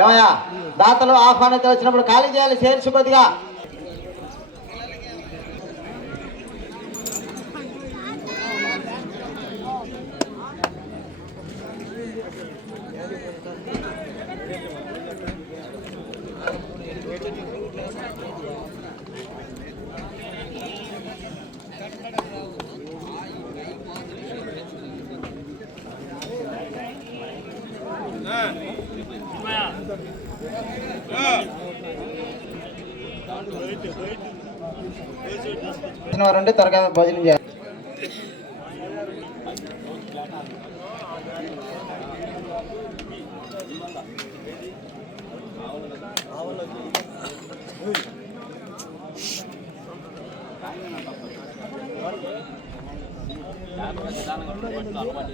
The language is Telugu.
ఏమయ్యా దాతలు ఆహ్వానిత వచ్చినప్పుడు ఖాళీ చేయాలి చేర్చి కొద్దిగా you. వారంటే త్వరగా భోజనం చేయాలి. అలవాటు